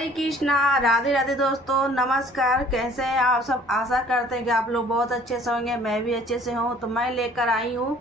हरे कृष्णा, राधे राधे दोस्तों, नमस्कार। कैसे हैं आप सब? आशा करते हैं कि आप लोग बहुत अच्छे से होंगे। मैं भी अच्छे से हूँ। तो मैं लेकर आई हूँ,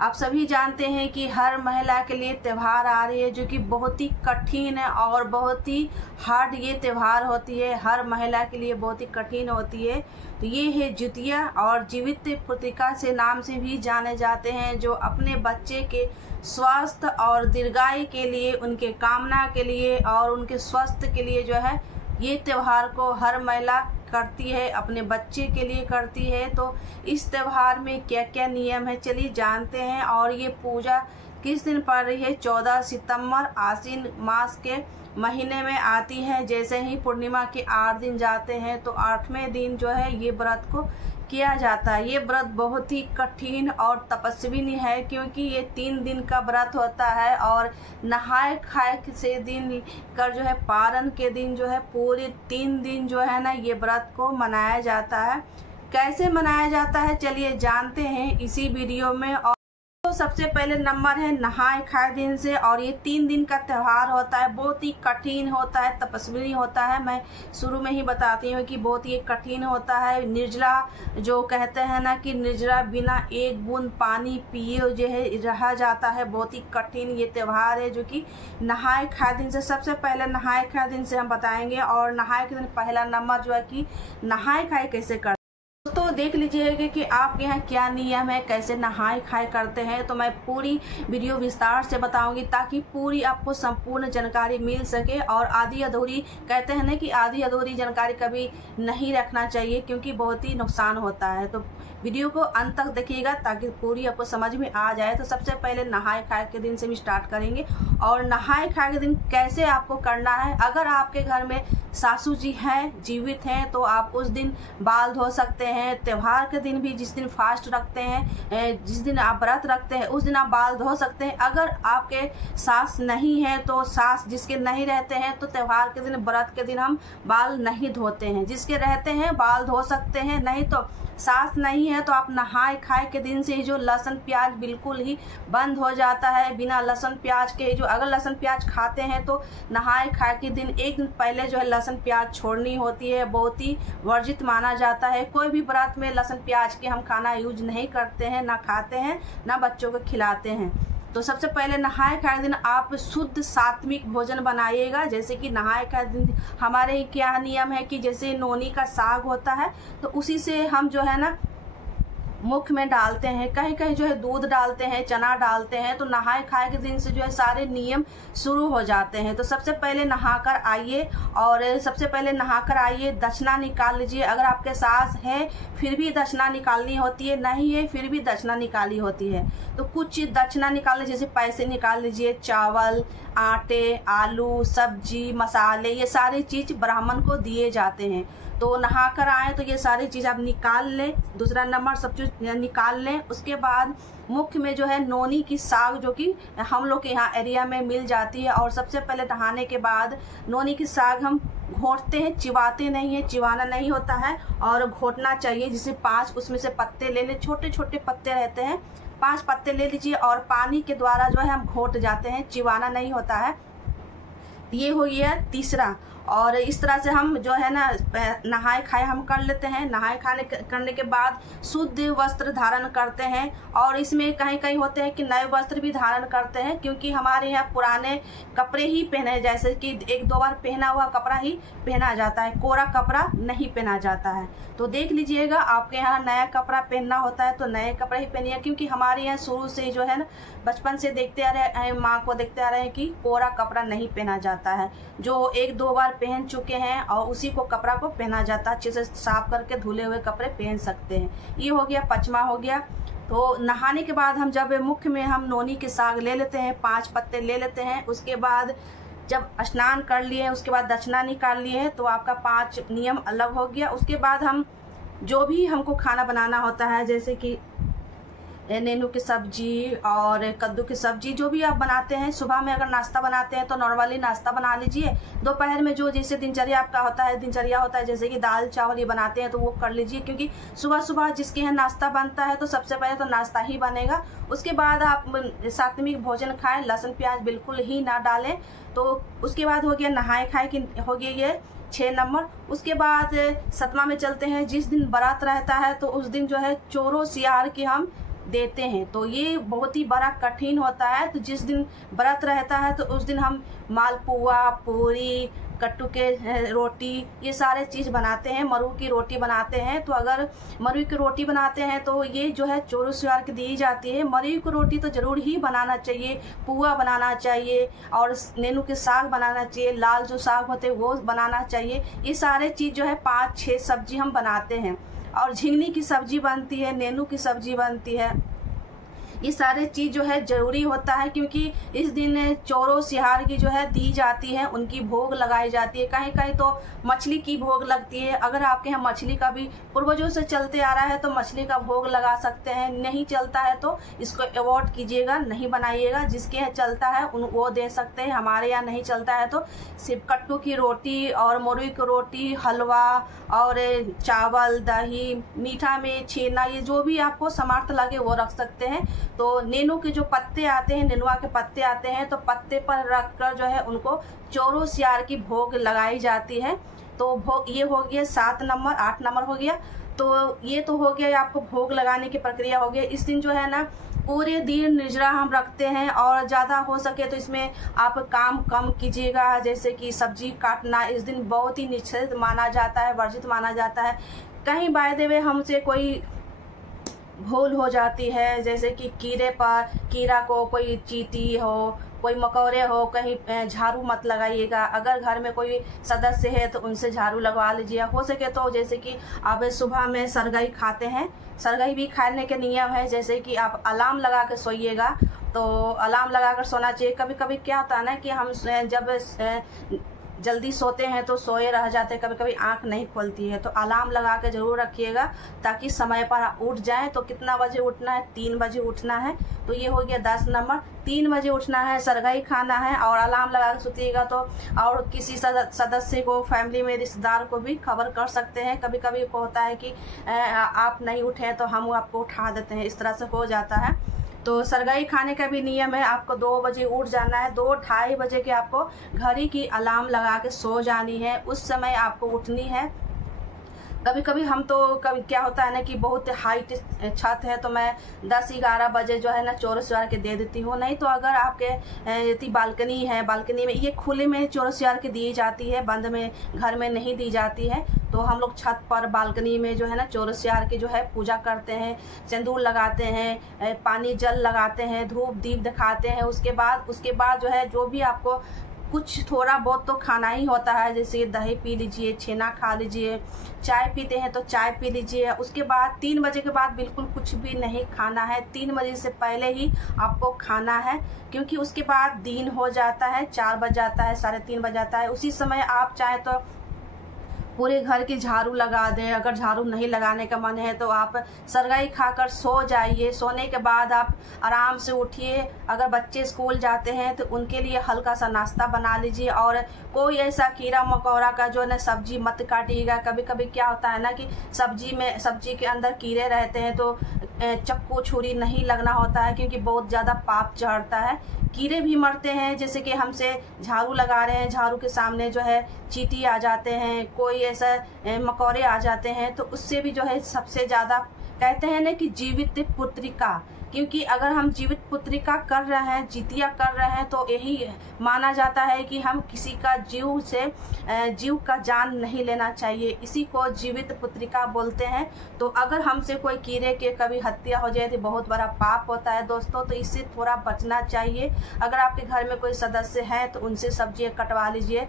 आप सभी जानते हैं कि हर महिला के लिए त्यौहार आ रही है जो कि बहुत ही कठिन है और बहुत ही हार्ड ये त्यौहार होती है। हर महिला के लिए बहुत ही कठिन होती है। तो ये है जितिया और जीवित प्रतिका से नाम से भी जाने जाते हैं, जो अपने बच्चे के स्वास्थ्य और दीर्घायु के लिए, उनके कामना के लिए और उनके स्वास्थ्य के लिए जो है ये त्यौहार को हर महिला करती है, अपने बच्चे के लिए करती है। तो इस त्यौहार में क्या क्या नियम है चलिए जानते हैं। और ये पूजा किस दिन पड़ रही है? 14 सितंबर आश्विन मास के महीने में आती है। जैसे ही पूर्णिमा के 8 दिन जाते हैं तो 8वें दिन जो है ये व्रत को किया जाता है। ये व्रत बहुत ही कठिन और तपस्वी है, क्योंकि ये 3 दिन का व्रत होता है और नहाए खाए से दिन कर जो है पारण के दिन जो है पूरे 3 दिन जो है ना ये व्रत को मनाया जाता है। कैसे मनाया जाता है चलिए जानते हैं इसी वीडियो में। और तो सबसे पहले नंबर है नहाए खाए दिन से। और ये 3 दिन का त्यौहार होता है, बहुत ही कठिन होता है, तपस्वी होता है। मैं शुरू में ही बताती हूँ कि बहुत ही कठिन होता है। निर्जला जो कहते हैं ना कि निर्जला बिना एक बूंद पानी पिए जो है रहा जाता है। बहुत ही कठिन ये त्यौहार है जो कि नहाए खाए दिन से। सबसे पहले नहाए खाए दिन से हम बताएंगे। और नहाए के दिन पहला नंबर जो है कि नहाए खाए कैसे कर तो देख लीजिएगा कि आपके यहाँ क्या नियम है, कैसे नहाए खाए करते हैं। तो मैं पूरी वीडियो विस्तार से बताऊंगी ताकि पूरी आपको संपूर्ण जानकारी मिल सके। और आधी अधूरी कहते हैं ना कि आधी अधूरी जानकारी कभी नहीं रखना चाहिए, क्योंकि बहुत ही नुकसान होता है। तो वीडियो को अंत तक देखिएगा ताकि पूरी आपको समझ में आ जाए। तो सबसे पहले नहाए खाए के दिन से भी स्टार्ट करेंगे। और नहाए खाए के दिन कैसे आपको करना है, अगर आपके घर में सासू जी हैं, जीवित हैं, तो आप उस दिन बाल धो सकते हैं। त्यौहार के दिन भी, जिस दिन फास्ट रखते हैं, जिस दिन आप व्रत रखते हैं, उस दिन आप बाल धो सकते हैं। अगर आपके सास नहीं है तो सास जिसके नहीं रहते हैं तो त्यौहार के दिन, व्रत के दिन हम बाल नहीं धोते हैं। जिसके रहते हैं बाल धो सकते हैं, नहीं तो सास नहीं है तो आप नहाए खाए के दिन से ही जो लहसुन प्याज बिल्कुल ही बंद हो जाता है। बिना लहसुन प्याज के जो, अगर लहसुन प्याज खाते हैं तो नहाए खाए के दिन एक दिन पहले जो है लहसुन प्याज छोड़नी होती है। बहुत ही वर्जित माना जाता है। कोई भी व्रत में लहसुन प्याज के हम खाना यूज नहीं करते हैं, ना खाते हैं, ना बच्चों को खिलाते हैं। तो सबसे पहले नहाए खाए दिन आप शुद्ध सात्विक भोजन बनाइएगा। जैसे कि नहाए खाए दिन हमारे क्या नियम है कि जैसे नोनी का साग होता है तो उसी से हम जो है ना मुख में डालते हैं। कहीं कहीं जो है दूध डालते हैं, चना डालते हैं। तो नहाए खाए के दिन से जो है सारे नियम शुरू हो जाते हैं। तो सबसे पहले नहाकर आइए, और सबसे पहले नहाकर आइए, दक्षिणा निकाल लीजिए। अगर आपके सास है फिर भी दक्षिणा निकालनी होती है, नहीं है फिर भी दक्षिणा निकाली होती है। तो कुछ दक्षिणा निकाल लीजिए, जैसे पैसे निकाल लीजिए, चावल, आटे, आलू, सब्जी, मसाले, ये सारी चीज ब्राह्मण को दिए जाते हैं। तो नहा कर आए तो ये सारी चीज़ आप निकाल लें। दूसरा नंबर सब चीज़ निकाल लें। उसके बाद मुख्य में जो है नोनी की साग, जो कि हम लोग के यहाँ एरिया में मिल जाती है। और सबसे पहले नहाने के बाद नोनी की साग हम घोंटते हैं, चिबाते नहीं है, चिबाना नहीं होता है और घोंटना चाहिए। जिसे 5 उसमें से पत्ते ले लें, छोटे छोटे पत्ते रहते हैं, 5 पत्ते ले लीजिए और पानी के द्वारा जो है हम घोंट जाते हैं, चिबाना नहीं होता है। ये हो गया तीसरा। और इस तरह से हम जो है ना नहाए खाए हम कर लेते हैं। नहाए खाने करने के बाद शुद्ध वस्त्र धारण करते हैं। और इसमें कहीं कहीं होते हैं कि नए वस्त्र भी धारण करते हैं, क्योंकि हमारे यहाँ पुराने कपड़े ही पहने, जैसे कि 1-2 बार पहना हुआ कपड़ा ही पहना जाता है, कोरा कपड़ा नहीं पहना जाता है। तो देख लीजिएगा, आपके यहाँ नया कपड़ा पहनना होता है तो नए कपड़े ही पहनिए, क्योंकि हमारे यहाँ शुरू से जो है ना बचपन से देखते आ रहे हैं, माँ को देखते आ रहे हैं कि कोरा कपड़ा नहीं पहना जाता है। जो 1-2 बार पहन चुके हैं और उसी को कपड़ा को पहना जाता है। अच्छे से साफ करके धुले हुए कपड़े पहन सकते हैं। ये हो गया, 5वां हो गया। तो नहाने के बाद हम जब मुख्य में हम नोनी के साग ले लेते हैं, 5 पत्ते ले लेते हैं। उसके बाद जब स्नान कर लिए, उसके बाद दक्षिणा निकाल लिए, तो आपका 5 नियम अलग हो गया। उसके बाद हम जो भी हमको खाना बनाना होता है, जैसे कि नेनू की सब्जी और कद्दू की सब्जी जो भी आप बनाते हैं। सुबह में अगर नाश्ता बनाते हैं तो नॉर्मली नाश्ता बना लीजिए। दोपहर में जो जैसे दिनचर्या आपका होता है जैसे कि दाल चावल ये बनाते हैं तो वो कर लीजिए, क्योंकि सुबह सुबह जिसके यहाँ नाश्ता बनता है तो सबसे पहले तो नाश्ता ही बनेगा। उसके बाद आप सात्विक भोजन खाएं, लहसुन प्याज बिल्कुल ही ना डालें। तो उसके बाद हो गया नहाए खाए की, हो गया ये 6 नंबर। उसके बाद 7वां में चलते हैं। जिस दिन बारात रहता है तो उस दिन जो है चोरो सियार की हम देते हैं, तो ये बहुत ही बड़ा कठिन होता है। तो जिस दिन व्रत रहता है तो उस दिन हम मालपुआ, पूरी, कट्टू के रोटी ये सारे चीज़ बनाते हैं। मरु की रोटी बनाते हैं। तो अगर मरु की रोटी बनाते हैं तो ये जो है चोरू सियार की दी जाती है। मरु की रोटी तो ज़रूर ही बनाना चाहिए, पुआ बनाना चाहिए और नेनू के साग बनाना चाहिए, लाल जो साग होते हैं वो बनाना चाहिए। ये सारे चीज़ जो है 5-6 सब्जी हम बनाते हैं। और झिंगनी की सब्जी बनती है, नेनू की सब्जी बनती है। ये सारे चीज़ जो है ज़रूरी होता है, क्योंकि इस दिन चोरो सिहार की जो है दी जाती है, उनकी भोग लगाई जाती है। कहीं कहीं तो मछली की भोग लगती है। अगर आपके यहाँ मछली का भी पूर्वजों से चलते आ रहा है तो मछली का भोग लगा सकते हैं। नहीं चलता है तो इसको अवॉइड कीजिएगा, नहीं बनाइएगा। जिसके यहाँ चलता है वो दे सकते हैं। हमारे यहाँ नहीं चलता है तो सिर्फ कट्टू की रोटी और मुरई की रोटी, हलवा और चावल, दही, मीठा में छेना, ये जो भी आपको सामर्थ्य लगे वो रख सकते हैं। तो नेनू के जो पत्ते आते हैं, नेनुआ के पत्ते आते हैं, तो पत्ते पर रखकर जो है उनको चोरो सियार की भोग लगाई जाती है। तो भोग ये हो गया 7 नंबर। 8 नंबर हो गया। तो ये तो हो गया आपको भोग लगाने की प्रक्रिया हो गया। इस दिन जो है ना पूरे दिन निर्जला हम रखते हैं और ज़्यादा हो सके तो इसमें आप काम कम कीजिएगा। जैसे कि सब्जी काटना इस दिन बहुत ही निषेध माना जाता है, वर्जित माना जाता है। कहीं बाय द वे हमसे कोई भूल हो जाती है, जैसे कि कीड़ा को कोई चींटी हो, कोई मकोड़े हो, कहीं झाड़ू मत लगाइएगा। अगर घर में कोई सदस्य है तो उनसे झाड़ू लगवा लीजिए। हो सके तो जैसे कि आप सुबह में सरगई खाते हैं, सरगई भी खाने के नियम है। जैसे कि आप अलार्म लगा के सोइएगा, तो अलार्म लगा कर सोना चाहिए। कभी कभी क्या होता है ना कि हम जब जल्दी सोते हैं तो सोए रह जाते हैं, कभी कभी आंख नहीं खुलती है। तो अलार्म लगा के जरूर रखिएगा ताकि समय पर उठ जाएं। तो कितना बजे उठना है? 3 बजे उठना है। तो ये हो गया 10 नंबर। 3 बजे उठना है, सरगई खाना है और अलार्म लगा के सोतिएगा। तो और किसी सदस्य को, फैमिली में रिश्तेदार को भी खबर कर सकते हैं। कभी कभी को होता है कि आप नहीं उठे तो हम आपको उठा देते हैं, इस तरह से हो जाता है। तो सरगई खाने का भी नियम है, आपको 2 बजे उठ जाना है। 2-2:30 बजे के आपको घड़ी की अलार्म लगा के सो जानी है, उस समय आपको उठनी है। कभी कभी हम तो कभी क्या होता है ना कि बहुत हाइट छत है तो मैं 10-11 बजे जो है ना चोरो सियार के दे देती हूँ। नहीं तो अगर आपके यदि बालकनी है, बालकनी में ये खुले में चोरो सियार के दी जाती है, बंद में घर में नहीं दी जाती है। तो हम लोग छत पर बालकनी में जो है ना चोरो सियार की जो है पूजा करते हैं, सिंदूर लगाते हैं, पानी जल लगाते हैं, धूप दीप दिखाते हैं। उसके बाद जो है जो भी आपको कुछ थोड़ा बहुत तो खाना ही होता है, जैसे दही पी लीजिए, छेना खा लीजिए, चाय पीते हैं तो चाय पी लीजिए। उसके बाद 3 बजे के बाद बिल्कुल कुछ भी नहीं खाना है। 3 बजे से पहले ही आपको खाना है, क्योंकि उसके बाद दिन हो जाता है, 4 बज जाता है, 3:30 बज जाता है। उसी समय आप चाहे तो पूरे घर की झाड़ू लगा दें। अगर झाड़ू नहीं लगाने का मन है तो आप सरगई खाकर सो जाइए। सोने के बाद आप आराम से उठिए। अगर बच्चे स्कूल जाते हैं तो उनके लिए हल्का सा नाश्ता बना लीजिए। और कोई ऐसा कीड़ा मकोड़ा का जो है ना सब्जी मत काटिएगा। कभी कभी क्या होता है ना कि सब्जी के अंदर कीड़े रहते हैं तो चक्कू छुरी नहीं लगना होता है, क्योंकि बहुत ज़्यादा पाप चढ़ता है। कीड़े भी मरते हैं, जैसे कि हमसे झाड़ू लगा रहे हैं, झाड़ू के सामने जो है चींटी आ जाते हैं, कोई ऐसा मकोड़े आ जाते हैं, तो उससे भी जो है सबसे ज़्यादा कहते हैं ना कि जीवित पुत्रिका, क्योंकि अगर हम जीवित पुत्रिका कर रहे हैं, जितिया कर रहे हैं, तो यही माना जाता है कि हम किसी का जीव का जान नहीं लेना चाहिए। इसी को जीवित पुत्रिका बोलते हैं। तो अगर हमसे कोई कीड़े के कभी हत्या हो जाए तो बहुत बड़ा पाप होता है दोस्तों, तो इससे थोड़ा बचना चाहिए। अगर आपके घर में कोई सदस्य है तो उनसे सब्जी कटवा लीजिए।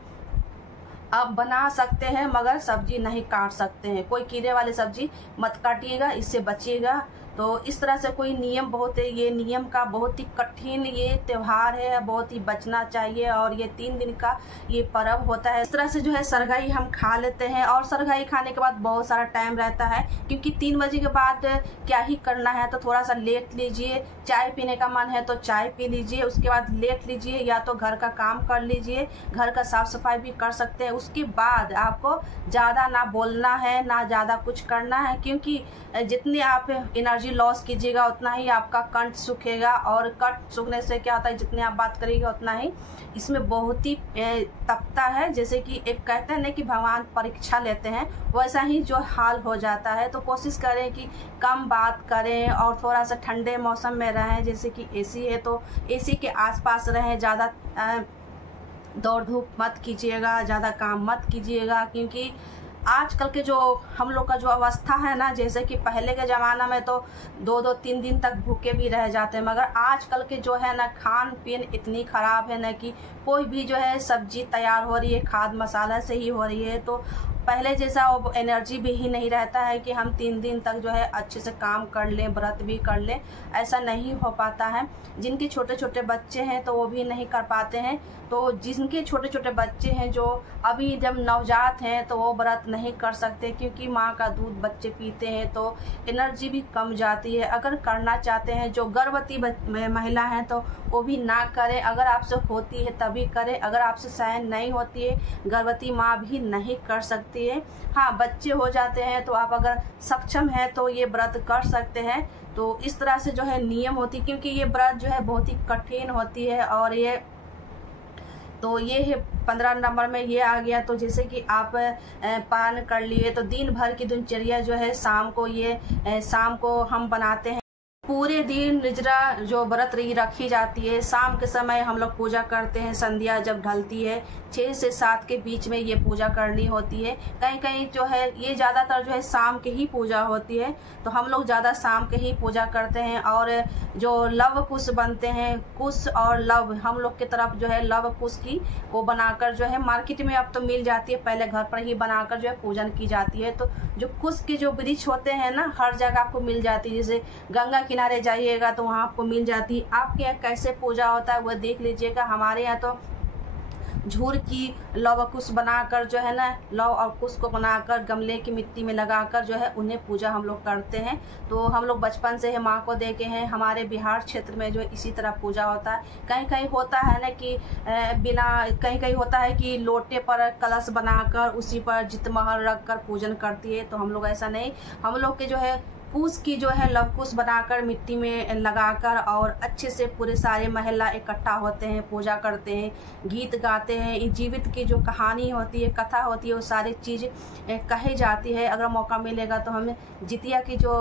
आप बना सकते हैं मगर सब्जी नहीं काट सकते हैं। कोई कीड़े वाली सब्जी मत काटिएगा, इससे बचिएगा। तो इस तरह से कोई नियम ये नियम का बहुत ही कठिन ये त्यौहार है, बहुत ही बचना चाहिए। और ये 3 दिन का ये पर्व होता है। इस तरह से जो है सरगाई हम खा लेते हैं और सरगाई खाने के बाद बहुत सारा टाइम रहता है, क्योंकि 3 बजे के बाद क्या ही करना है, तो थोड़ा सा लेट लीजिए। चाय पीने का मन है तो चाय पी लीजिए, उसके बाद लेट लीजिए, या तो घर का काम कर लीजिए, घर का साफ सफाई भी कर सकते हैं। उसके बाद आपको ज़्यादा ना बोलना है, ना ज़्यादा कुछ करना है, क्योंकि जितनी आप एनर्जी लॉस कीजिएगा उतना ही आपका कंठ सूखेगा, और कंठ सूखने से क्या होता है, जितनी आप बात करेंगे उतना ही इसमें बहुत ही तपता है। जैसे कि एक कहते हैं ना कि भगवान परीक्षा लेते हैं, वैसा ही जो हाल हो जाता है। तो कोशिश करें कि कम बात करें और थोड़ा सा ठंडे मौसम में रहें। जैसे कि एसी है तो एसी के आसपास रहें, ज़्यादा दौड़ धूप मत कीजिएगा, ज़्यादा काम मत कीजिएगा, क्योंकि आजकल के जो हम लोग का जो अवस्था है ना, जैसे कि पहले के ज़माना में तो 2-2 3 दिन तक भूखे भी रह जाते हैं, मगर आजकल के जो है ना खान पीन इतनी ख़राब है ना कि कोई भी जो है सब्जी तैयार हो रही है खाद मसाला से ही हो रही है। तो पहले जैसा वो एनर्जी भी ही नहीं रहता है कि हम 3 दिन तक जो है अच्छे से काम कर लें, व्रत भी कर लें, ऐसा नहीं हो पाता है। जिनके छोटे छोटे बच्चे हैं तो वो भी नहीं कर पाते हैं। तो जिनके छोटे छोटे बच्चे हैं जो अभी जब नवजात हैं तो वो व्रत नहीं कर सकते, क्योंकि माँ का दूध बच्चे पीते हैं तो एनर्जी भी कम जाती है। अगर करना चाहते हैं, जो गर्भवती महिला हैं तो वो भी ना करें, अगर आपसे होती है तभी करें, अगर आपसे सहन नहीं होती है गर्भवती माँ भी नहीं कर सकती है। हाँ, बच्चे हो जाते हैं तो आप अगर सक्षम हैं तो ये व्रत कर सकते हैं। तो इस तरह से जो है नियम होती, क्योंकि ये व्रत जो है बहुत ही कठिन होती है। और ये तो ये है 15 नंबर में ये आ गया। तो जैसे कि आप पान कर लिए तो दिन भर की दिनचर्या जो है शाम को हम बनाते हैं। पूरे दिन निर्जरा जो व्रत रखी जाती है। शाम के समय हम लोग पूजा करते हैं, संध्या जब ढलती है 6 से 7 के बीच में ये पूजा करनी होती है। कहीं कहीं जो है ये ज़्यादातर जो है शाम के ही पूजा होती है, तो हम लोग ज़्यादा शाम के ही पूजा करते हैं। और जो लव कुश बनते हैं, कुश और लव हम लोग की तरफ जो है लव कुश की वो बनाकर जो है मार्केट में अब तो मिल जाती है, पहले घर पर ही बनाकर जो है पूजन की जाती है। तो जो कुश के जो वृक्ष होते हैं ना, हर जगह आपको मिल जाती है। जैसे गंगा किनारे जाइएगा तो वहाँ आपको मिल जाती है। आपके यहाँ कैसे पूजा होता है वह देख लीजिएगा। हमारे यहाँ तो झूर की लव कुश बनाकर जो है ना, लव और कुश को बनाकर गमले की मिट्टी में लगाकर जो है उन्हें पूजा हम लोग करते हैं। तो हम लोग बचपन से ही माँ को देखे हैं। हमारे बिहार क्षेत्र में जो है इसी तरह पूजा होता है। कहीं कहीं होता है ना कि कहीं कहीं होता है कि लोटे पर कलश बनाकर उसी पर जितमहल रख कर पूजन करती है। तो हम लोग ऐसा नहीं, हम लोग के जो है कुश की जो है लव कुश बनाकर मिट्टी में लगाकर और अच्छे से पूरे सारे महिला इकट्ठा होते हैं, पूजा करते हैं, गीत गाते हैं। जीवित की जो कहानी होती है, कथा होती है, वो सारी चीज़ कही जाती है। अगर मौका मिलेगा तो हम जितिया की जो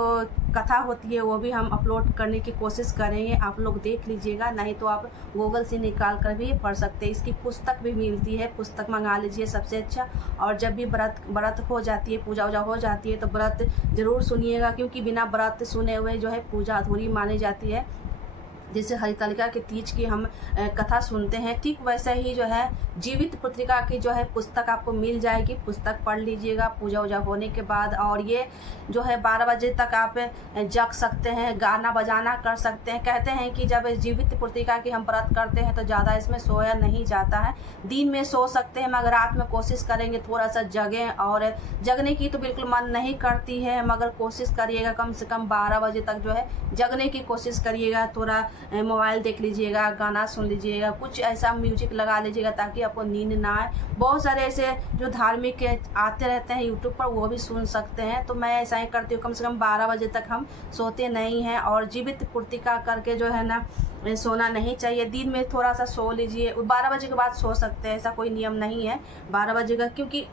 कथा होती है वो भी हम अपलोड करने की कोशिश करेंगे, आप लोग देख लीजिएगा। नहीं तो आप गूगल से निकाल कर भी पढ़ सकते हैं। इसकी पुस्तक भी मिलती है, पुस्तक मंगा लीजिए सबसे अच्छा। और जब भी व्रत हो जाती है, पूजा वूजा हो जाती है तो व्रत जरूर सुनिएगा, क्योंकि बिना व्रत सुने हुए जो है पूजा अधूरी मानी जाती है। जैसे हरितालिका के तीज की हम कथा सुनते हैं, ठीक वैसे ही जो है जीवित पुत्रिका की जो है पुस्तक आपको मिल जाएगी। पुस्तक पढ़ लीजिएगा पूजा वूजा होने के बाद। और ये जो है 12 बजे तक आप जग सकते हैं, गाना बजाना कर सकते हैं। कहते हैं कि जब जीवित पुत्रिका की हम व्रत करते हैं तो ज़्यादा इसमें सोया नहीं जाता है। दिन में सो सकते हैं मगर रात में कोशिश करेंगे थोड़ा सा जगें। और जगने की तो बिल्कुल मन नहीं करती है, मगर कोशिश करिएगा कम से कम 12 बजे तक जो है जगने की कोशिश करिएगा। थोड़ा मोबाइल देख लीजिएगा, गाना सुन लीजिएगा, कुछ ऐसा म्यूजिक लगा लीजिएगा ताकि आपको नींद ना आए। बहुत सारे ऐसे जो धार्मिक आते रहते हैं यूट्यूब पर, वो भी सुन सकते हैं। तो मैं ऐसा ही करती हूँ, कम से कम 12 बजे तक हम सोते नहीं हैं। और जीवित पुत्रिका करके जो है ना सोना नहीं चाहिए। दिन में थोड़ा सा सो लीजिए, 12 बजे के बाद सो सकते हैं, ऐसा कोई नियम नहीं है 12 बजे का। क्योंकि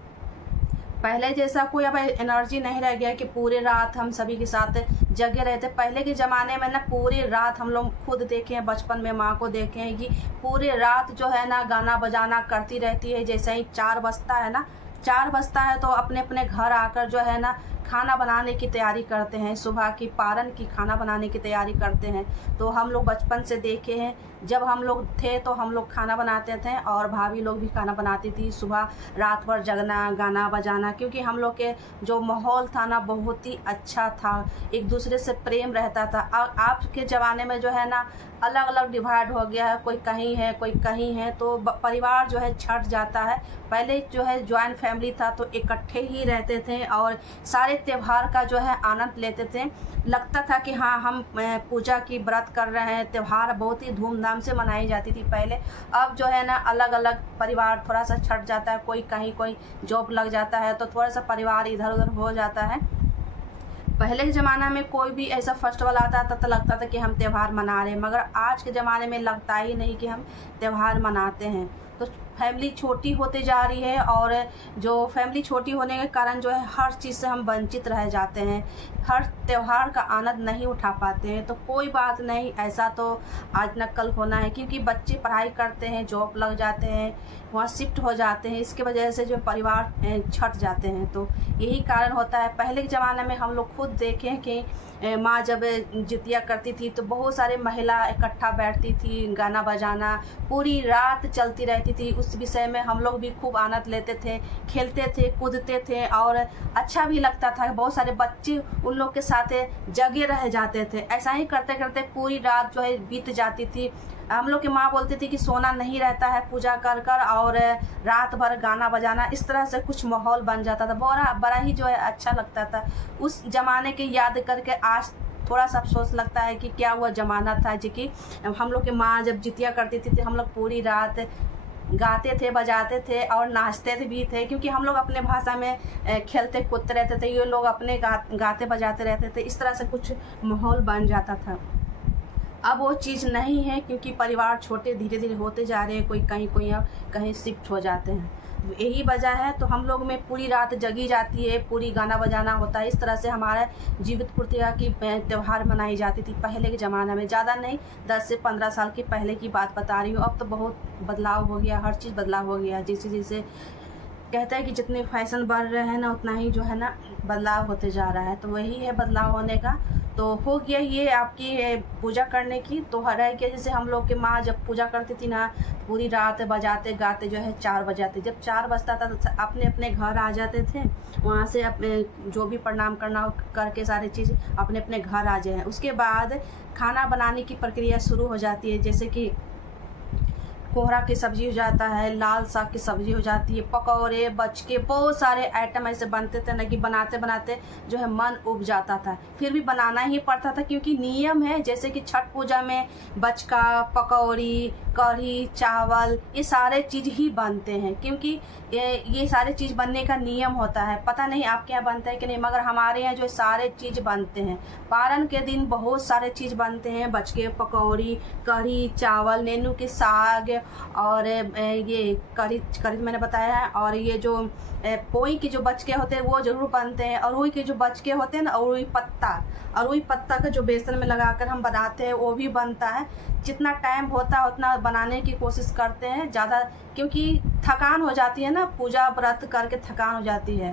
पहले जैसा कोई अब एनर्जी नहीं रह गया कि पूरे रात हम सभी के साथ जगे रहते। पहले के ज़माने में ना पूरी रात हम लोग खुद देखे हैं, बचपन में माँ को देखे हैं कि पूरी रात जो है ना गाना बजाना करती रहती है। जैसे ही 4 बजता है ना, 4 बजता है तो अपने अपने घर आकर जो है ना खाना बनाने की तैयारी करते हैं, सुबह की पारन की खाना बनाने की तैयारी करते हैं। तो हम लोग बचपन से देखे हैं, जब हम लोग थे तो हम लोग खाना बनाते थे और भाभी लोग भी खाना बनाती थी। सुबह रात भर जगना, गाना बजाना, क्योंकि हम लोग के जो माहौल था ना बहुत ही अच्छा था, एक दूसरे से प्रेम रहता था। आज के ज़माने में जो है ना अलग अलग डिवाइड हो गया है, कोई कहीं है कोई कहीं है, तो परिवार जो है छट जाता है। पहले जो है ज्वाइंट फैमिली था तो इकट्ठे ही रहते थे और सारे त्यौहार का जो है आनंद लेते थे। लगता था कि हाँ हम पूजा की व्रत कर रहे हैं, त्यौहार बहुत ही धूमधाम से मनाई जाती थी पहले। अब जो है ना अलग अलग परिवार थोड़ा सा छट जाता है, कोई कहीं कोई जॉब लग जाता है तो थोड़ा सा परिवार इधर उधर हो जाता है। पहले के ज़माना में कोई भी ऐसा फेस्टिवल आता था तो लगता था कि हम त्यौहार मना रहे हैं, मगर आज के ज़माने में लगता ही नहीं कि हम त्यौहार मनाते हैं। तो फैमिली छोटी होती जा रही है और जो फैमिली छोटी होने के कारण जो है हर चीज़ से हम वंचित रह जाते हैं, हर त्यौहार का आनंद नहीं उठा पाते हैं। तो कोई बात नहीं, ऐसा तो आज न कल होना है, क्योंकि बच्चे पढ़ाई करते हैं, जॉब लग जाते हैं, वहाँ शिफ्ट हो जाते हैं, इसके वजह से जो परिवार छट जाते हैं। तो यही कारण होता है। पहले के ज़माने में हम लोग खुद देखें कि माँ जब जितिया करती थी तो बहुत सारे महिला इकट्ठा बैठती थी, गाना बजाना पूरी रात चलती रहती थी। उस विषय में हम लोग भी खूब आनंद लेते थे, खेलते थे, कूदते थे और अच्छा भी लगता था। बहुत सारे बच्चे उन लोग के साथ जगे रह जाते थे। ऐसा ही करते करते पूरी रात जो है बीत जाती थी। हम लोग की माँ बोलती थी कि सोना नहीं रहता है पूजा कर कर, और रात भर गाना बजाना, इस तरह से कुछ माहौल बन जाता था। बड़ा ही जो है अच्छा लगता था। उस जमाने के याद करके आज थोड़ा सा अफसोस लगता है कि क्या हुआ ज़माना था जी कि हम लोग की माँ जब जितिया करती थी तो हम लोग पूरी रात गाते थे, बजाते थे और नाचते भी थे, क्योंकि हम लोग अपने भाषा में खेलते कूदते रहते थे, ये लोग अपने गाते बजाते रहते थे। इस तरह से कुछ माहौल बन जाता था। अब वो चीज़ नहीं है, क्योंकि परिवार छोटे धीरे धीरे होते जा रहे हैं, कोई कहीं कोई कहीं शिफ्ट हो जाते हैं। यही वजह है। तो हम लोग में पूरी रात जगी जाती है, पूरी गाना बजाना होता है। इस तरह से हमारा जीवित पूर्तिका की त्यौहार मनाई जाती थी पहले के ज़माना में। ज़्यादा नहीं, 10 से 15 साल की पहले की बात बता रही हूँ। अब तो बहुत बदलाव हो गया, हर चीज़ बदलाव हो गया। जैसे कहते हैं कि जितने फैशन बढ़ रहे हैं ना उतना ही जो है ना बदलाव होते जा रहा है। तो वही है बदलाव होने का। तो हो गया ये आपकी पूजा करने की। तो रह गया जैसे हम लोग के माँ जब पूजा करती थी ना पूरी रात बजाते गाते जो है 4 बज जाते। जब 4 बजता था तो अपने अपने घर आ जाते थे, वहाँ से अपने जो भी प्रणाम करना करके सारी चीज़ अपने अपने घर आ जाए। उसके बाद खाना बनाने की प्रक्रिया शुरू हो जाती है। जैसे कि कोहरा की सब्जी हो जाता है, लाल साग की सब्जी हो जाती है, पकौड़े, बचके, बहुत सारे आइटम ऐसे बनते थे ना कि बनाते बनाते जो है मन उब जाता था। फिर भी बनाना ही पड़ता था, क्योंकि नियम है। जैसे कि छठ पूजा में बचका, पकौड़ी, कढ़ी, चावल, ये सारे चीज़ ही बनते हैं, क्योंकि ये सारे चीज़ बनने का नियम होता है। पता नहीं आपके यहाँ बनता है कि नहीं, मगर हमारे यहाँ जो सारे चीज़ बनते हैं। पारन के दिन बहुत सारे चीज़ बनते हैं, बचके, पकौड़ी, कढ़ी, चावल, नेनू के साग, और ये कढ़ी मैंने बताया है। और ये जो पोई के जो बचके होते हैं वो जरूर बनते हैं। और रुई के जो बचके होते हैं ना, और रुई पत्ता का जो बेसन में लगाकर हम बनाते हैं वो भी बनता है। जितना टाइम होता है उतना बनाने की कोशिश करते हैं ज़्यादा, क्योंकि थकान हो जाती है ना, पूजा व्रत करके थकान हो जाती है।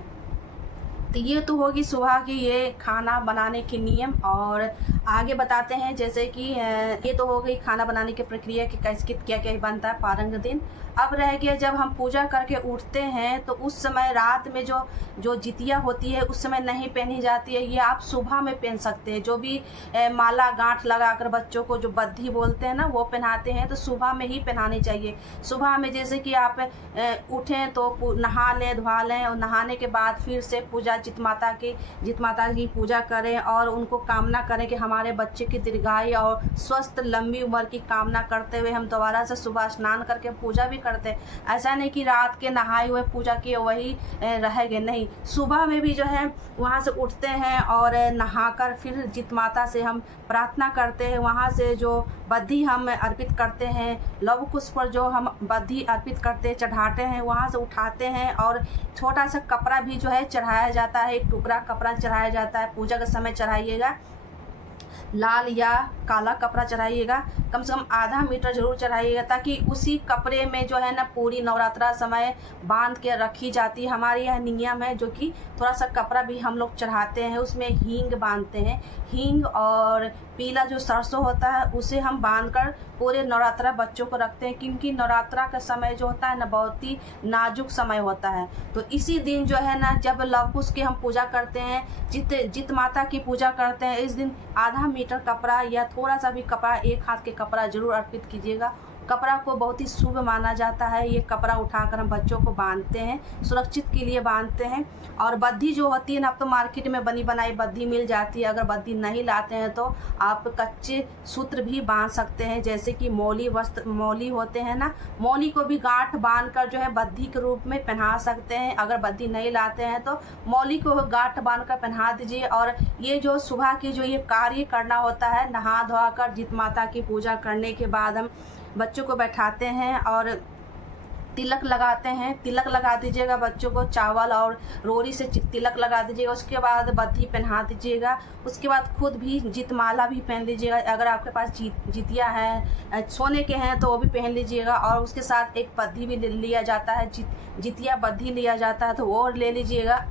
तो ये तो होगी सुबह की ये खाना बनाने के नियम। और आगे बताते हैं, जैसे कि ये तो हो गई खाना बनाने की प्रक्रिया कि कैसे क्या क्या बनता है पारन के दिन। अब रह गया जब हम पूजा करके उठते हैं तो उस समय रात में जो जितिया होती है उस समय नहीं पहनी जाती है, ये आप सुबह में पहन सकते हैं। जो भी माला गांठ लगाकर बच्चों को जो बद्धी बोलते हैं ना वो पहनाते हैं, तो सुबह में ही पहनानी चाहिए। सुबह में जैसे कि आप उठें तो नहा लें, धोवा लें, और नहाने के बाद फिर से पूजा जित माता की पूजा करें और उनको कामना करें कि हमारे बच्चे की दीर्घायु और स्वस्थ लंबी उम्र की कामना करते हुए हम दोबारा से सुबह स्नान करके पूजा भी करते। ऐसा नहीं कि रात के नहाए हुए पूजा किए वही रहेंगे, नहीं। सुबह में भी जो है वहाँ से उठते हैं और नहाकर फिर जित माता से हम प्रार्थना करते हैं। वहाँ से जो बद्धी हम अर्पित करते हैं, लव कुश पर जो हम बद्धी अर्पित करते चढ़ाते हैं, वहाँ से उठाते हैं। और छोटा सा कपड़ा भी जो है चढ़ाया जाता है, एक टुकड़ा कपड़ा चढ़ाया जाता है। पूजा के समय चढ़ाइएगा लाल या काला कपड़ा चढ़ाइएगा, कम से कम आधा मीटर जरूर चढ़ाइएगा, ताकि उसी कपड़े में जो है ना पूरी नवरात्रा समय बांध के रखी जाती है। हमारे यहाँ नियम है जो कि थोड़ा सा कपड़ा भी हम लोग चढ़ाते हैं, उसमें हींग बांधते हैं। हींग और पीला जो सरसों होता है उसे हम बांधकर पूरे नवरात्रा बच्चों को रखते हैं, क्योंकि नवरात्रा का समय जो होता है ना बहुत ही नाजुक समय होता है। तो इसी दिन जो है ना जब लव कुश की हम पूजा करते हैं, जित माता की पूजा करते हैं, इस दिन आधा मीटर कपड़ा या थोड़ा सा भी कपड़ा, एक हाथ के कपड़ा जरूर अर्पित कीजिएगा। कपड़ा को बहुत ही शुभ माना जाता है। ये कपड़ा उठाकर हम बच्चों को बांधते हैं, सुरक्षित के लिए बांधते हैं। और बद्धी जो होती है ना, अब तो मार्केट में बनी बनाई बद्धी मिल जाती है। अगर बद्धी नहीं लाते हैं तो आप कच्चे सूत्र भी बांध सकते हैं, जैसे कि मौली वस्त्र, मौली होते हैं ना, मौली को भी गांठ बांधकर जो है बद्धी के रूप में पहना सकते हैं। अगर बद्धी नहीं लाते हैं तो मौली को गांठ बांधकर पहना दीजिए। और ये जो सुबह की जो ये कार्य करना होता है, नहा धोआ कर जित माता की पूजा करने के बाद हम बच्चों को बैठाते हैं और तिलक लगाते हैं। तिलक लगा दीजिएगा बच्चों को, चावल और रोरी से तिलक लगा दीजिएगा। उसके बाद बद्धी पहना दीजिएगा। उसके बाद खुद भी जितमाला भी पहन लीजिएगा। अगर आपके पास जितिया है, सोने के हैं, तो वो भी पहन लीजिएगा। और उसके साथ एक बद्धी भी लिया जाता है, जितिया बद्धी लिया जाता है, तो वो ले लीजिएगा।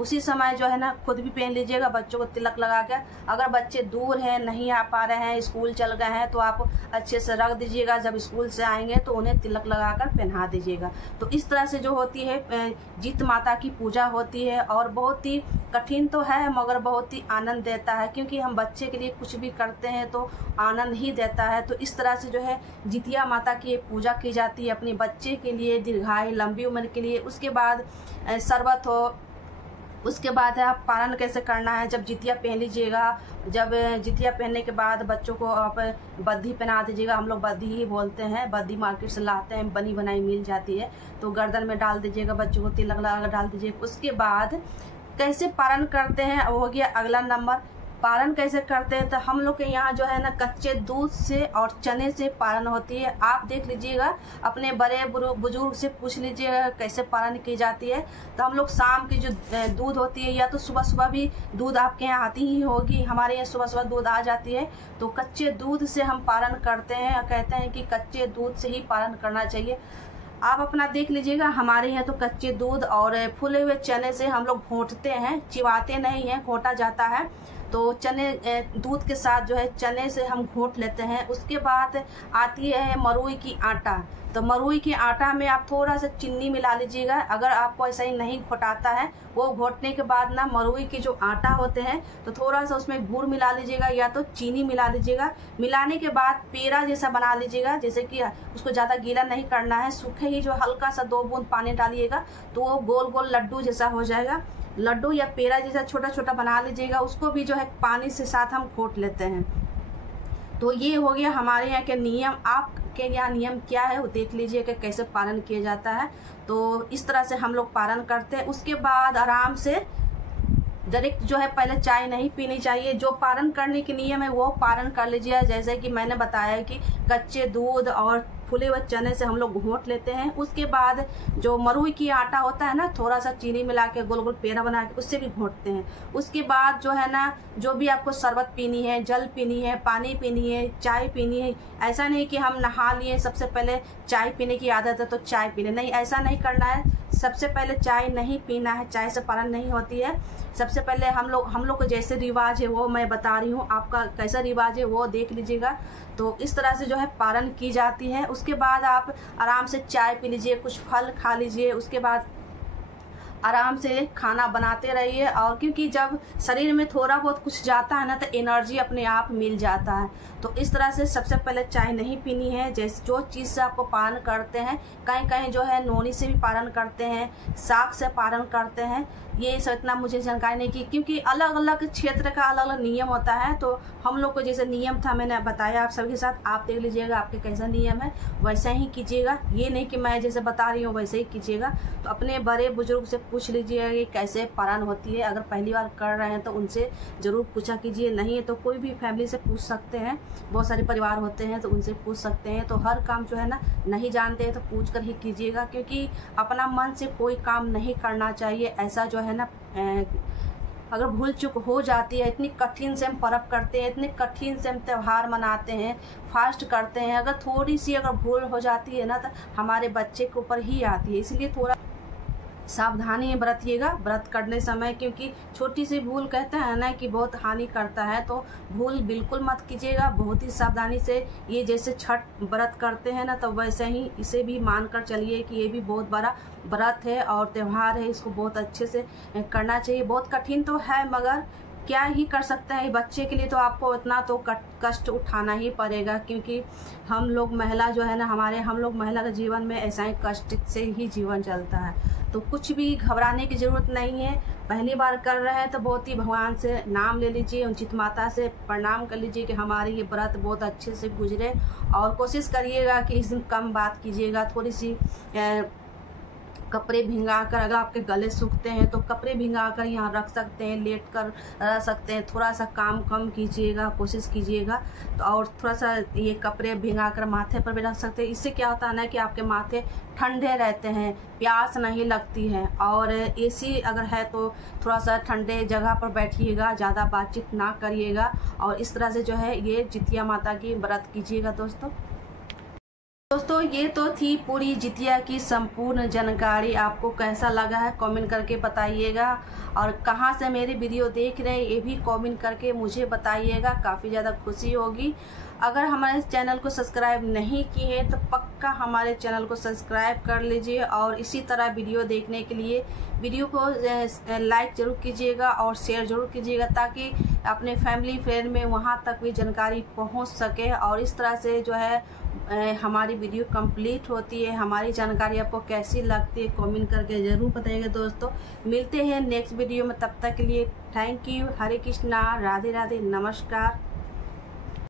उसी समय जो है ना खुद भी पहन लीजिएगा बच्चों को तिलक लगा के। अगर बच्चे दूर हैं, नहीं आ पा रहे हैं, स्कूल चल गए हैं, तो आप अच्छे से रख दीजिएगा। जब स्कूल से आएंगे तो उन्हें तिलक लगाकर पहना दीजिएगा। तो इस तरह से जो होती है जित माता की पूजा होती है। और बहुत ही कठिन तो है मगर बहुत ही आनंद देता है, क्योंकि हम बच्चे के लिए कुछ भी करते हैं तो आनंद ही देता है। तो इस तरह से जो है जितिया माता की पूजा की जाती है अपने बच्चे के लिए, दीर्घायु लंबी उम्र के लिए। उसके बाद शरबत हो। उसके बाद है आप पारण कैसे करना है। जब जितिया पहन लीजिएगा, जब जितिया पहनने के बाद बच्चों को आप बद्धी पहना दीजिएगा। हम लोग बद्धी ही बोलते हैं, बद्धी मार्केट से लाते हैं, बनी बनाई मिल जाती है। तो गर्दन में डाल दीजिएगा, बच्चों को तिलक लगा डाल दीजिएगा। उसके बाद कैसे पारण करते हैं वो हो गया अगला नंबर। पारण कैसे करते हैं तो हम लोग के यहाँ जो है ना कच्चे दूध से और चने से पारण होती है। आप देख लीजिएगा, अपने बड़े बुजुर्ग से पूछ लीजिएगा कैसे पारण की जाती है। तो हम लोग शाम की जो दूध होती है, या तो सुबह सुबह भी दूध आपके यहाँ आती ही होगी, हमारे यहाँ सुबह सुबह दूध आ जाती है। तो कच्चे दूध से हम पारण करते हैं। कहते हैं कि कच्चे दूध से ही पारण करना चाहिए। आप अपना देख लीजिएगा, हमारे यहाँ तो कच्चे दूध और फूले हुए चने से हम लोग घोंटते हैं, चिबाते नहीं हैं, घोटा जाता है। तो चने दूध के साथ जो है चने से हम घोट लेते हैं। उसके बाद आती है मरुई की आटा। तो मरुई के आटा में आप थोड़ा सा चीनी मिला लीजिएगा। अगर आपको ऐसा ही नहीं घोटाता है, वो घोटने के बाद ना मरुई के जो आटा होते हैं तो थोड़ा सा उसमें गुड़ मिला लीजिएगा या तो चीनी मिला लीजिएगा। मिलाने के बाद पेड़ा जैसा बना लीजिएगा, जैसे कि उसको ज़्यादा गीला नहीं करना है, सूखे ही जो हल्का सा 2 बूंद पानी डालिएगा तो वो गोल गोल लड्डू जैसा हो जाएगा। लड्डू या पेड़ा जैसा छोटा छोटा बना लीजिएगा। उसको भी जो है पानी से साथ हम घोट लेते हैं। तो ये हो गया हमारे यहाँ के नियम। आपके यहाँ नियम क्या है वो देख लीजिए कि कैसे पालन किया जाता है। तो इस तरह से हम लोग पालन करते हैं। उसके बाद आराम से डायरेक्ट जो है पहले चाय नहीं पीनी चाहिए। जो पारण करने के नियम है वो पारण कर लीजिए। जैसे कि मैंने बताया कि कच्चे दूध और फूले हुए चने से हम लोग घोट लेते हैं। उसके बाद जो मरुई की आटा होता है ना, थोड़ा सा चीनी मिला के गोल गोल पेड़ा बना के उससे भी घोटते हैं। उसके बाद जो है ना, जो भी आपको शरबत पीनी है, जल पीनी है, पानी पीनी है, चाय पीनी है, ऐसा नहीं कि हम नहा लिए सबसे पहले चाय पीने की आदत है तो चाय पी ले, नहीं, ऐसा नहीं करना है। सबसे पहले चाय नहीं पीना है, चाय से पालन नहीं होती है। सबसे पहले हम लोग को जैसे रिवाज है वो मैं बता रही हूँ, आपका कैसा रिवाज है वो देख लीजिएगा। तो इस तरह से जो है पारण की जाती है। उसके बाद आप आराम से चाय पी लीजिए, कुछ फल खा लीजिए। उसके बाद आराम से खाना बनाते रहिए। और क्योंकि जब शरीर में थोड़ा बहुत कुछ जाता है ना तो एनर्जी अपने आप मिल जाता है। तो इस तरह से सबसे पहले चाय नहीं पीनी है। जैसे जो चीज़ से आपको पारण करते हैं, कहीं कहीं जो है नोनी से भी पारण करते हैं, साग से पारण करते हैं। ये सब इतना मुझे जानकारी नहीं की, क्योंकि अलग अलग क्षेत्र का अलग अलग नियम होता है। तो हम लोग को जैसे नियम था मैंने बताया आप सबके साथ, आप देख लीजिएगा आपके कैसा नियम है वैसा ही कीजिएगा। ये नहीं कि मैं जैसे बता रही हूँ वैसे ही कीजिएगा। तो अपने बड़े बुजुर्ग से पूछ लीजिएगा कि कैसे पारण होती है। अगर पहली बार कर रहे हैं तो उनसे ज़रूर पूछा कीजिए, नहीं है तो कोई भी फैमिली से पूछ सकते हैं। बहुत सारे परिवार होते हैं तो उनसे पूछ सकते हैं। तो हर काम जो है ना नहीं जानते हैं तो पूछ कर ही कीजिएगा, क्योंकि अपना मन से कोई काम नहीं करना चाहिए। ऐसा जो है ना अगर भूल चूक हो जाती है, इतनी कठिन से हम पर्व करते हैं, इतने कठिन से हम त्यौहार मनाते हैं, फास्ट करते हैं, अगर थोड़ी सी अगर भूल हो जाती है ना तो हमारे बच्चे के ऊपर ही आती है। इसलिए थोड़ा सावधानी बरतिएगा व्रत करने समय, क्योंकि छोटी सी भूल कहते हैं ना कि बहुत हानि करता है। तो भूल बिल्कुल मत कीजिएगा, बहुत ही सावधानी से। ये जैसे छठ व्रत करते हैं ना, तो वैसे ही इसे भी मानकर चलिए कि ये भी बहुत बड़ा व्रत है और त्यौहार है, इसको बहुत अच्छे से करना चाहिए। बहुत कठिन तो है, मगर क्या ही कर सकते हैं, बच्चे के लिए तो आपको इतना तो कष्ट उठाना ही पड़ेगा, क्योंकि हम लोग महिला जो है ना, हम लोग महिला के जीवन में ऐसा ही कष्ट से ही जीवन चलता है। तो कुछ भी घबराने की ज़रूरत नहीं है। पहली बार कर रहे हैं तो बहुत ही भगवान से नाम ले लीजिए, उचित माता से प्रणाम कर लीजिए कि हमारी ये व्रत बहुत अच्छे से गुजरे। और कोशिश करिएगा कि इस दिन कम बात कीजिएगा, थोड़ी सी कपड़े भिंगा कर, अगर आपके गले सूखते हैं तो कपड़े भिंगा कर यहाँ रख सकते हैं, लेट कर रह सकते हैं। थोड़ा सा काम कम कीजिएगा, कोशिश कीजिएगा। तो और थोड़ा सा ये कपड़े भिंगा कर माथे पर भी रख सकते हैं। इससे क्या होता है ना कि आपके माथे ठंडे रहते हैं, प्यास नहीं लगती है। और एसी अगर है तो थोड़ा सा ठंडे जगह पर बैठिएगा, ज़्यादा बातचीत ना करिएगा। और इस तरह से जो है ये जितिया माता की व्रत कीजिएगा दोस्तों। ये तो थी पूरी जितिया की संपूर्ण जानकारी। आपको कैसा लगा है कमेंट करके बताइएगा, और कहाँ से मेरी वीडियो देख रहे हैं ये भी कमेंट करके मुझे बताइएगा, काफ़ी ज़्यादा खुशी होगी। अगर हमारे चैनल को सब्सक्राइब नहीं किए हैं तो पक्का हमारे चैनल को सब्सक्राइब कर लीजिए, और इसी तरह वीडियो देखने के लिए वीडियो को लाइक ज़रूर कीजिएगा और शेयर ज़रूर कीजिएगा, ताकि अपने फैमिली फ्रेंड में वहाँ तक भी जानकारी पहुँच सके। और इस तरह से जो है हमारी वीडियो कंप्लीट होती है। हमारी जानकारी आपको कैसी लगती है कमेंट करके ज़रूर बताइएगा दोस्तों। मिलते हैं नेक्स्ट वीडियो में, तब तक के लिए थैंक यू। हरे कृष्णा, राधे राधे, नमस्कार।